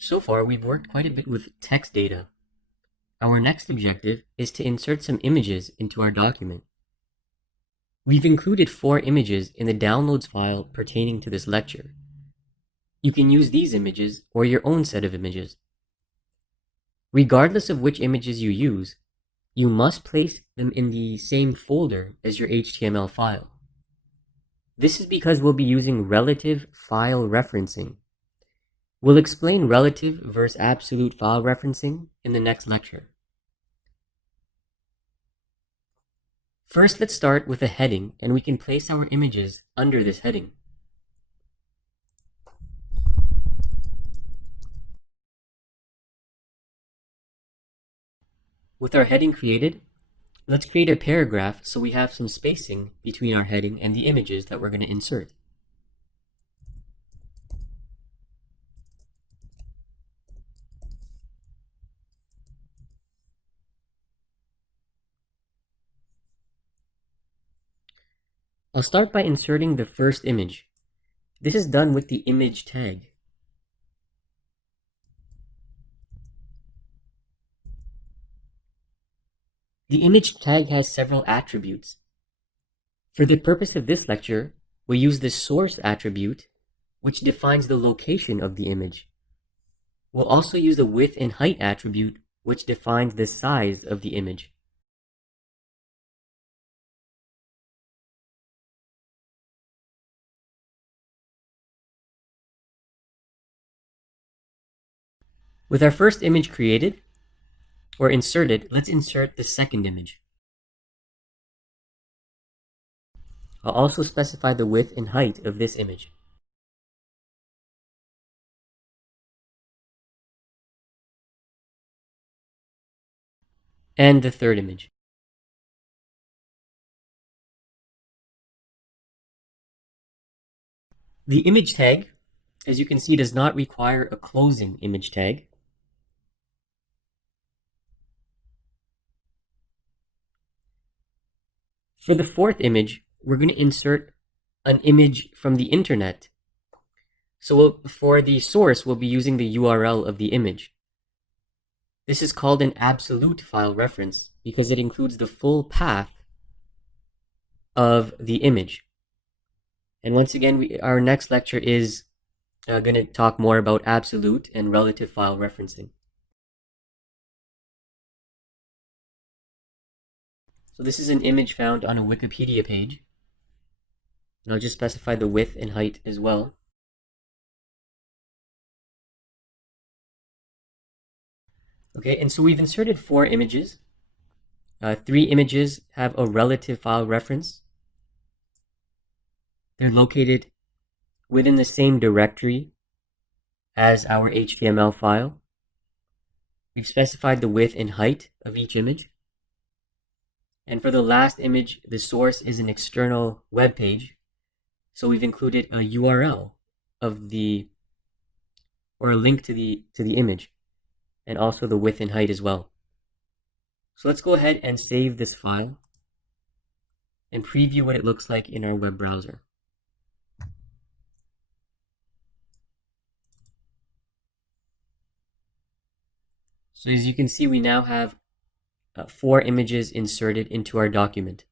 So far, we've worked quite a bit with text data. Our next objective is to insert some images into our document. We've included 4 images in the downloads file pertaining to this lecture. You can use these images or your own set of images. Regardless of which images you use, you must place them in the same folder as your HTML file. This is because we'll be using relative file referencing. We'll explain relative versus absolute file referencing in the next lecture. First, let's start with a heading, and we can place our images under this heading. With our heading created, let's create a paragraph so we have some spacing between our heading and the images that we're going to insert. I'll start by inserting the first image. This is done with the image tag. The image tag has several attributes. For the purpose of this lecture, we use the source attribute, which defines the location of the image. We'll also use the width and height attribute, which defines the size of the image. With our first image created or inserted, let's insert the second image. I'll also specify the width and height of this image. And the third image. The image tag, as you can see, does not require a closing image tag. For the fourth image, we're going to insert an image from the internet. So for the source, we'll be using the URL of the image. This is called an absolute file reference because it includes the full path of the image. And once again, our next lecture is going to talk more about absolute and relative file referencing. So this is an image found on a Wikipedia page. And I'll just specify the width and height as well. Okay, and so we've inserted 4 images. 3 images have a relative file reference. They're located within the same directory as our HTML file. We've specified the width and height of each image. And for the last image, the source is an external web page. So we've included a URL of or a link to the image, and also the width and height as well. So let's go ahead and save this file and preview what it looks like in our web browser. So as you can see, we now have 4 images inserted into our document.